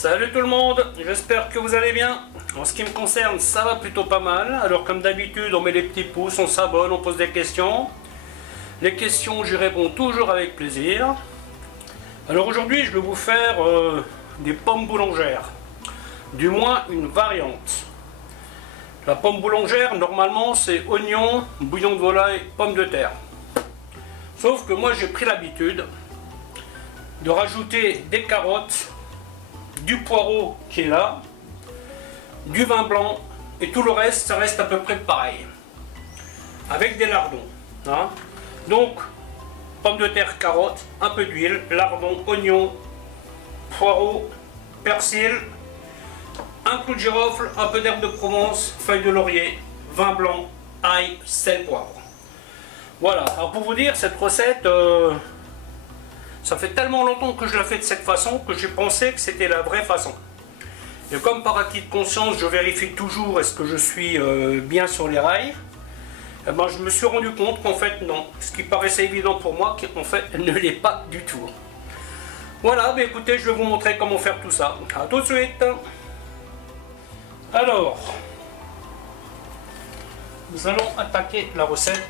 Salut tout le monde, j'espère que vous allez bien. En ce qui me concerne, ça va plutôt pas mal. Alors comme d'habitude, on met les petits pouces, on s'abonne, on pose des questions. Les questions, j'y réponds toujours avec plaisir. Alors aujourd'hui, je vais vous faire des pommes boulangères. Du moins une variante. La pomme boulangère, normalement, c'est oignon, bouillon de volaille, pommes de terre. Sauf que moi, j'ai pris l'habitude de rajouter des carottes, du poireau qui est là, du vin blanc et tout le reste, ça reste à peu près pareil. Avec des lardons. Hein. Donc, pommes de terre, carottes, un peu d'huile, lardons, oignons, poireau, persil, un clou de girofle, un peu d'herbe de Provence, feuilles de laurier, vin blanc, ail, sel, poivre. Voilà, alors pour vous dire, cette recette, ça fait tellement longtemps que je la fais de cette façon que j'ai pensé que c'était la vraie façon. Et comme par acquis de conscience, je vérifie toujours est-ce que je suis bien sur les rails, et ben, je me suis rendu compte qu'en fait non. Ce qui paraissait évident pour moi, qu'en fait elle ne l'est pas du tout. Voilà, bah écoutez, je vais vous montrer comment faire tout ça. A tout de suite. Alors, nous allons attaquer la recette.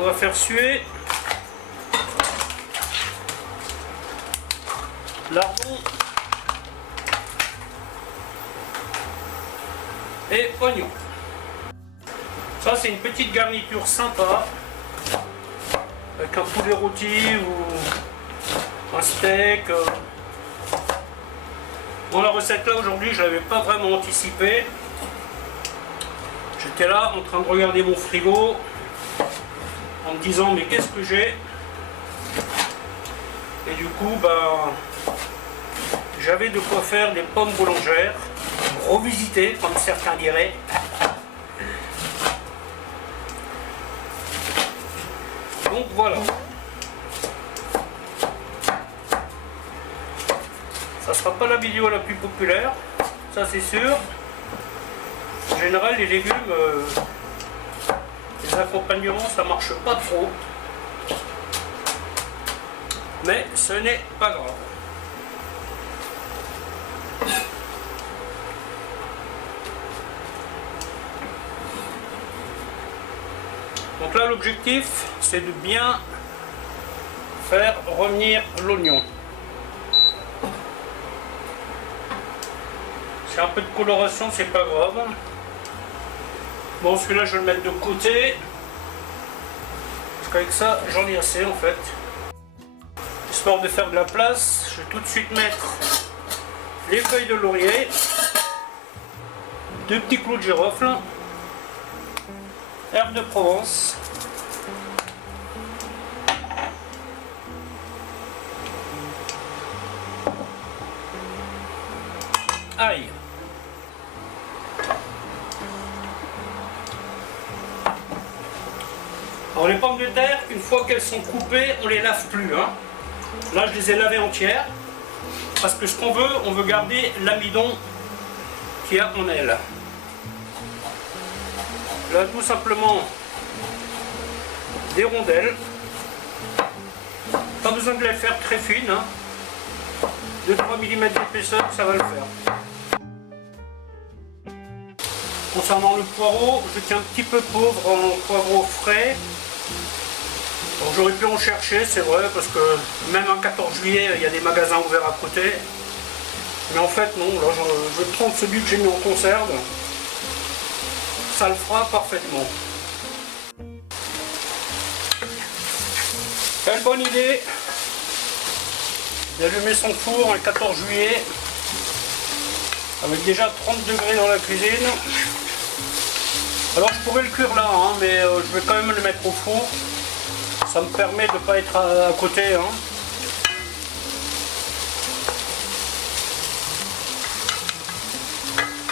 On va faire suer lardons et oignons. Ça, c'est une petite garniture sympa avec un poulet rôti ou un steak. Bon, la recette là aujourd'hui, je ne l'avais pas vraiment anticipé. J'étais là en train de regarder mon frigo en me disant mais qu'est-ce que j'ai, et du coup j'avais de quoi faire des pommes boulangères revisitées comme certains diraient. Donc voilà, ça sera pas la vidéo la plus populaire, ça c'est sûr. En général les légumes, les accompagnements, ça marche pas trop, mais ce n'est pas grave. Donc là, l'objectif, c'est de bien faire revenir l'oignon. C'est un peu de coloration, c'est pas grave. Bon, celui-là, je vais le mettre de côté. Parce qu'avec ça, j'en ai assez en fait. Histoire de faire de la place, je vais tout de suite mettre les feuilles de laurier, 2 petits clous de girofle, herbe de Provence, ail. Alors les pommes de terre, une fois qu'elles sont coupées, on les lave plus. Hein. Là, je les ai lavées entières. Parce que ce qu'on veut, on veut garder l'amidon qu'il y a en elles. Là, tout simplement, des rondelles. Pas besoin de les faire très fines. Hein. 2-3 mm d'épaisseur, ça va le faire. Concernant le poireau, je suis un petit peu pauvre en poireau frais. J'aurais pu en chercher, c'est vrai, parce que même un 14 juillet, il y a des magasins ouverts à côté. Mais en fait, non, là, je vais prendre celui que j'ai mis en conserve. Ça le fera parfaitement. Quelle bonne idée d'allumer son four un 14 juillet avec déjà 30 degrés dans la cuisine. Alors je pourrais le cuire là, hein, mais je vais quand même le mettre au four. Ça me permet de ne pas être à côté. Hein.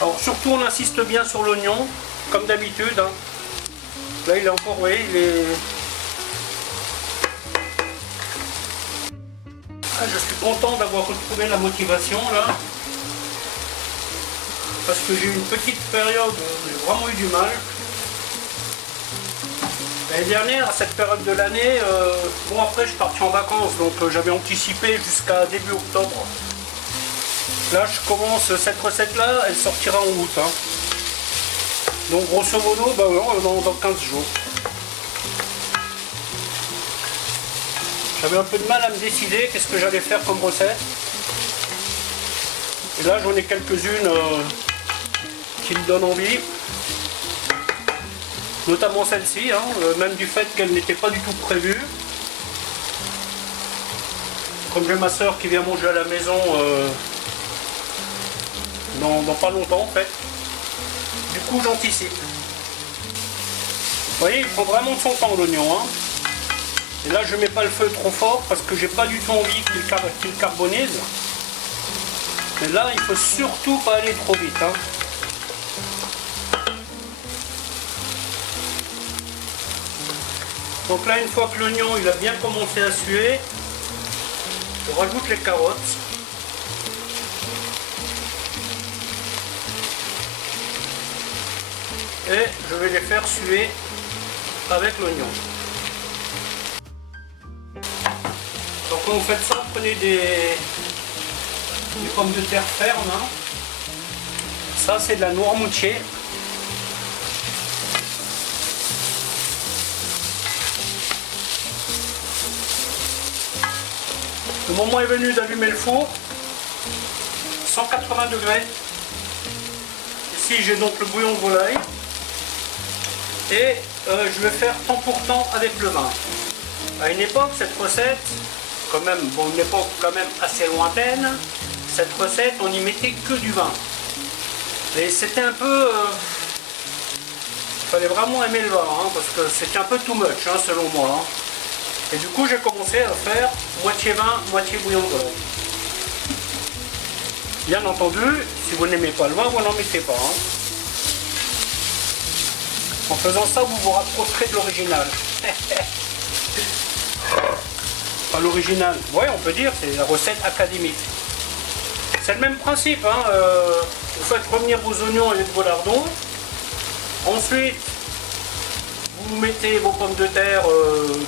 Alors surtout on insiste bien sur l'oignon, comme d'habitude. Hein. Là il est encore, oui, il est... Ah, je suis content d'avoir retrouvé la motivation là. Parce que j'ai eu une petite période où j'ai vraiment eu du mal. L'année dernière, à cette période de l'année, bon après je suis parti en vacances, donc j'avais anticipé jusqu'à début octobre. Là je commence cette recette là, elle sortira en août. Hein. Donc grosso modo, bah, dans 15 jours. J'avais un peu de mal à me décider qu'est-ce que j'allais faire comme recette. Et là j'en ai quelques-unes qui me donnent envie. Notamment celle-ci, hein, même du fait qu'elle n'était pas du tout prévue. Comme j'ai ma soeur qui vient manger à la maison dans pas longtemps en fait. Du coup j'anticipe. Vous voyez, il prend vraiment son temps l'oignon. Hein. Et là je mets pas le feu trop fort parce que j'ai pas du tout envie qu'il carbonise. Mais là il faut surtout pas aller trop vite. Hein. Donc là, une fois que l'oignon il a bien commencé à suer, je rajoute les carottes. Et je vais les faire suer avec l'oignon. Donc quand vous faites ça, prenez des pommes de terre fermes. Hein. Ça c'est de la Noirmoutier. Le moment est venu d'allumer le four, 180 degrés. Ici j'ai donc le bouillon de volaille et je vais faire temps pour temps avec le vin. À une époque, cette recette, quand même, bon, une époque quand même assez lointaine, cette recette on n'y mettait que du vin. Et c'était un peu, il fallait vraiment aimer le vin, hein, parce que c'était un peu too much hein, selon moi. Hein. Et du coup j'ai commencé à faire moitié vin, moitié bouillon de volaille. Bien entendu, si vous n'aimez pas le vin, vous n'en mettez pas. Hein. En faisant ça, vous vous rapprocherez de l'original. Pas l'original, ouais on peut dire, c'est la recette académique. C'est le même principe, hein. Vous faites revenir vos oignons avec vos lardons. Ensuite, vous mettez vos pommes de terre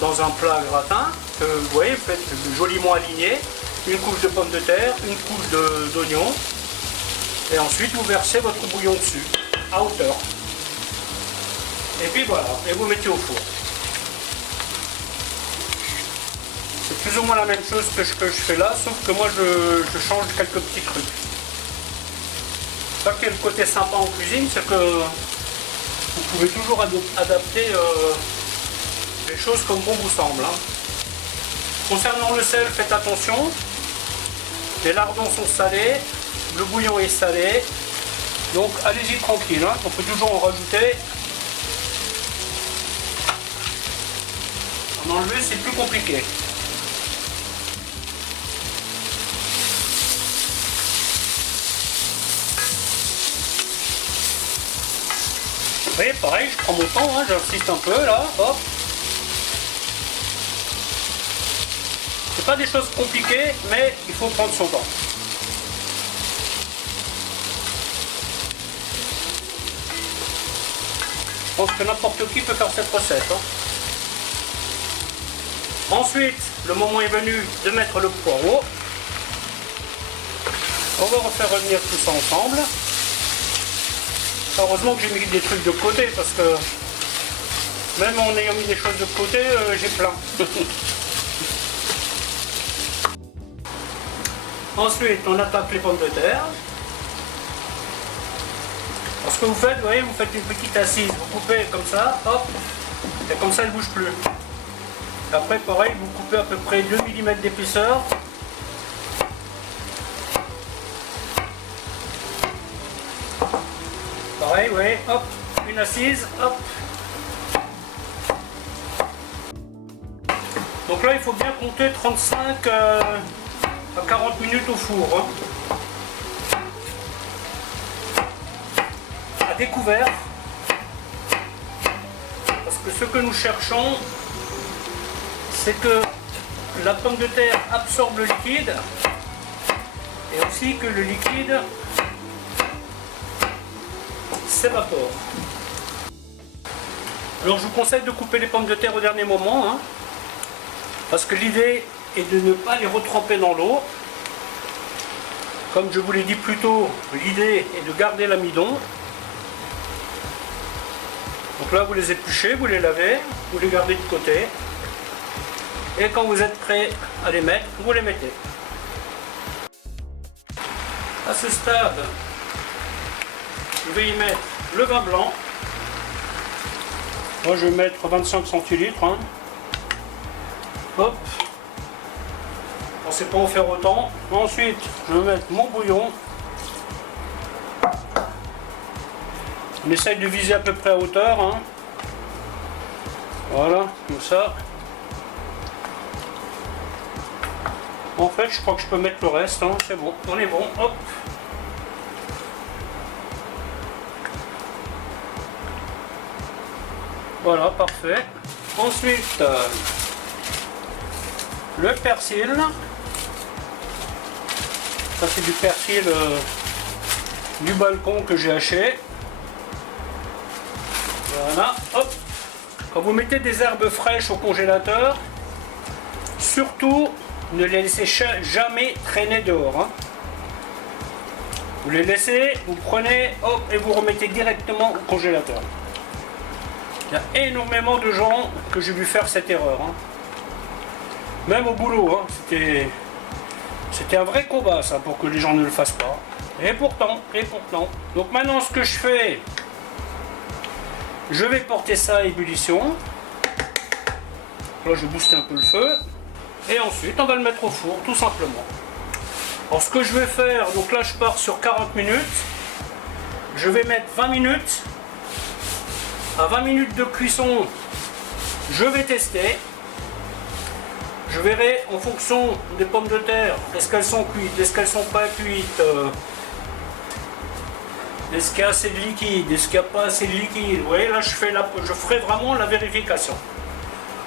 dans un plat gratin, que vous voyez, vous faites joliment aligné, une couche de pommes de terre, une couche d'oignon, et ensuite vous versez votre bouillon dessus, à hauteur. Et puis voilà, et vous mettez au four. C'est plus ou moins la même chose que je fais là, sauf que moi je change quelques petits trucs. Ça qui est le côté sympa en cuisine, c'est que vous pouvez toujours adapter les choses comme bon vous semble. Hein. Concernant le sel, faites attention. Les lardons sont salés, le bouillon est salé. Donc allez-y tranquille, hein. On peut toujours en rajouter. En enlever, c'est plus compliqué. Oui, pareil, je prends mon temps, hein, j'insiste un peu là, hop. C'est pas des choses compliquées, mais il faut prendre son temps. Je pense que n'importe qui peut faire cette recette. Hein. Ensuite, le moment est venu de mettre le poireau. On va refaire revenir tout ça ensemble. Heureusement que j'ai mis des trucs de côté parce que même en ayant mis des choses de côté, j'ai plein. Ensuite, on attaque les pommes de terre. Alors, ce que vous faites, vous voyez, vous faites une petite assise. Vous coupez comme ça, hop, et comme ça, elle ne bouge plus. Après, pareil, vous coupez à peu près 2 mm d'épaisseur. Pareil, oui, hop, une assise, hop. Donc là, il faut bien compter 35 à 40 minutes au four. Hein. À découvert. Parce que ce que nous cherchons, c'est que la pomme de terre absorbe le liquide et aussi que le liquide s'évapore. Alors je vous conseille de couper les pommes de terre au dernier moment, hein, parce que l'idée est de ne pas les retremper dans l'eau. Comme je vous l'ai dit plus tôt, l'idée est de garder l'amidon. Donc là vous les épluchez, vous les lavez, vous les gardez de côté. Et quand vous êtes prêt à les mettre, vous les mettez. À ce stade, je vais y mettre le vin blanc. Moi je vais mettre 25 centilitres. Hein. Hop. Pensez pas en faire autant. Ensuite, je vais mettre mon bouillon. On essaye de viser à peu près à hauteur. Hein. Voilà, comme ça. En fait, je crois que je peux mettre le reste. Hein. C'est bon, on est bon. Hop. Voilà, parfait. Ensuite, le persil. Ça, c'est du persil du balcon que j'ai acheté. Voilà, hop. Quand vous mettez des herbes fraîches au congélateur, surtout, ne les laissez jamais traîner dehors. Hein. Vous les laissez, vous prenez, hop, et vous remettez directement au congélateur. Il y a énormément de gens que j'ai vu faire cette erreur. Hein. Même au boulot, hein, c'était un vrai combat ça pour que les gens ne le fassent pas. Et pourtant. Donc maintenant ce que je fais, je vais porter ça à ébullition. Là je vais booster un peu le feu. Et ensuite on va le mettre au four tout simplement. Alors ce que je vais faire, donc là je pars sur 40 minutes. Je vais mettre 20 minutes. À 20 minutes de cuisson, je vais tester. Je verrai en fonction des pommes de terre, est-ce qu'elles sont cuites, est-ce qu'elles sont pas cuites, est-ce qu'il y a assez de liquide, est-ce qu'il n'y a pas assez de liquide. Vous voyez, là je ferai vraiment la vérification.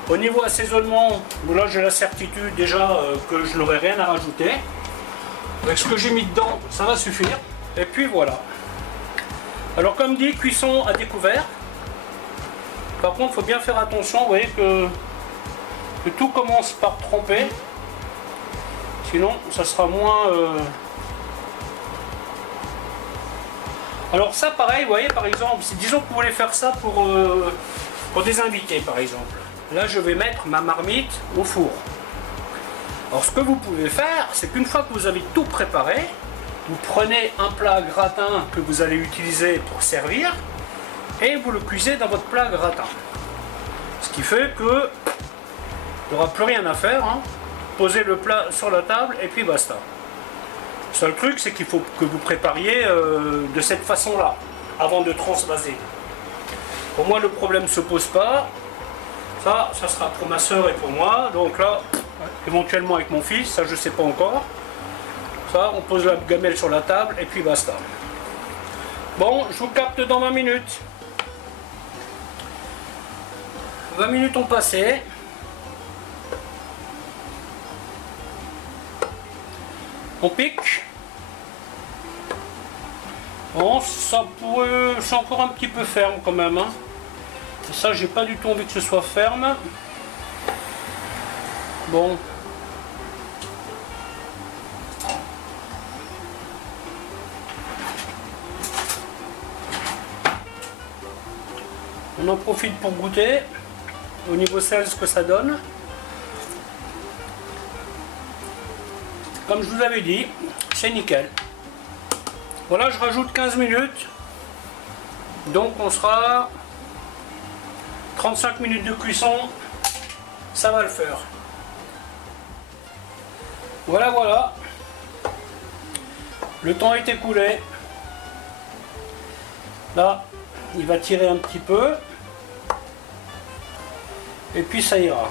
Au niveau assaisonnement, là j'ai la certitude déjà que je n'aurai rien à rajouter. Avec ce que j'ai mis dedans, ça va suffire. Et puis voilà. Alors comme dit, cuisson à découvert. Par contre, il faut bien faire attention, vous voyez que tout commence par tremper. Sinon, ça sera moins... Alors ça, pareil, vous voyez, par exemple, disons que vous voulez faire ça pour des invités, par exemple. Là, je vais mettre ma marmite au four. Alors, ce que vous pouvez faire, c'est qu'une fois que vous avez tout préparé, vous prenez un plat gratin que vous allez utiliser pour servir, et vous le cuisez dans votre plat gratin. Ce qui fait que il n'y aura plus rien à faire. Hein. Posez le plat sur la table et puis basta. Le seul truc, c'est qu'il faut que vous prépariez de cette façon-là, avant de transvaser. Pour moi, le problème ne se pose pas. Ça sera pour ma soeur et pour moi. Donc là, éventuellement avec mon fils, ça je ne sais pas encore. Ça, on pose la gamelle sur la table et puis basta. Bon, je vous capte dans 20 minutes. 20 minutes ont passé. On pique. Bon, ça pourrait... C'est encore un petit peu ferme quand même. Hein. Et ça, j'ai pas du tout envie que ce soit ferme. Bon. On en profite pour goûter. Au niveau sel, ce que ça donne. Comme je vous avais dit, c'est nickel. Voilà, je rajoute 15 minutes. Donc on sera 35 minutes de cuisson. Ça va le faire. Voilà, voilà. Le temps est écoulé. Là, il va tirer un petit peu. Et puis ça ira.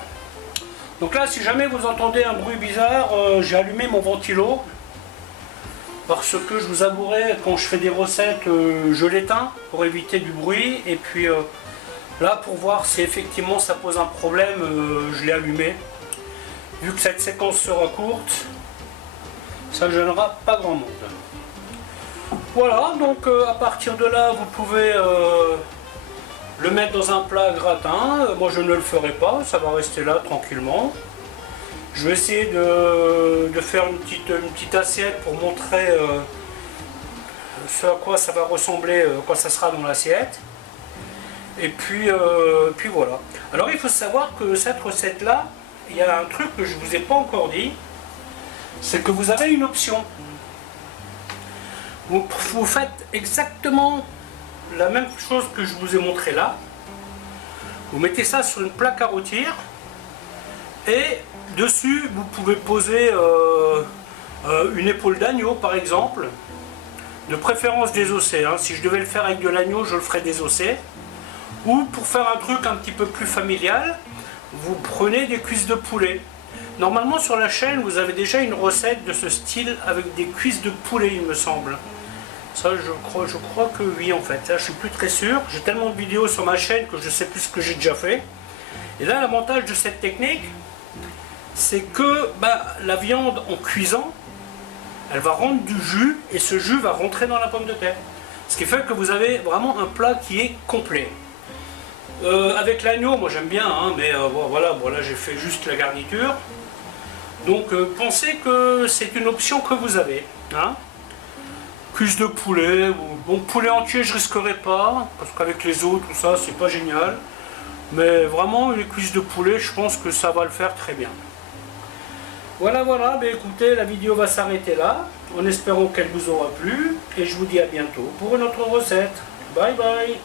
Donc là, si jamais vous entendez un bruit bizarre, j'ai allumé mon ventilo. Parce que je vous avouerai, quand je fais des recettes, je l'éteins pour éviter du bruit. Et puis là, pour voir si effectivement ça pose un problème, je l'ai allumé. Vu que cette séquence sera courte, ça ne gênera pas grand monde. Voilà, donc à partir de là, vous pouvez le mettre dans un plat gratin. Moi je ne le ferai pas, ça va rester là tranquillement. Je vais essayer de faire une petite assiette pour montrer ce à quoi ça va ressembler quand ça sera dans l'assiette. Et puis voilà. Alors il faut savoir que cette recette là, il y a un truc que je ne vous ai pas encore dit, c'est que vous avez une option. Vous faites exactement la même chose que je vous ai montré là. Vous mettez ça sur une plaque à rôtir et dessus vous pouvez poser une épaule d'agneau par exemple, de préférence désossée. Hein. Si je devais le faire avec de l'agneau, je le ferais désossé. Ou pour faire un truc un petit peu plus familial, vous prenez des cuisses de poulet. Normalement sur la chaîne vous avez déjà une recette de ce style avec des cuisses de poulet il me semble. Ça je crois que oui en fait, là je suis plus très sûr, j'ai tellement de vidéos sur ma chaîne que je sais plus ce que j'ai déjà fait. Et là l'avantage de cette technique, c'est que la viande en cuisant, elle va rendre du jus et ce jus va rentrer dans la pomme de terre. Ce qui fait que vous avez vraiment un plat qui est complet. Avec l'agneau, moi j'aime bien, hein, mais voilà, j'ai fait juste la garniture. Donc pensez que c'est une option que vous avez. Hein. Cuisse de poulet, bon poulet entier je risquerai pas, parce qu'avec les os, tout ça, c'est pas génial. Mais vraiment, les cuisses de poulet, je pense que ça va le faire très bien. Voilà, écoutez, la vidéo va s'arrêter là, en espérant qu'elle vous aura plu, et je vous dis à bientôt pour une autre recette. Bye bye.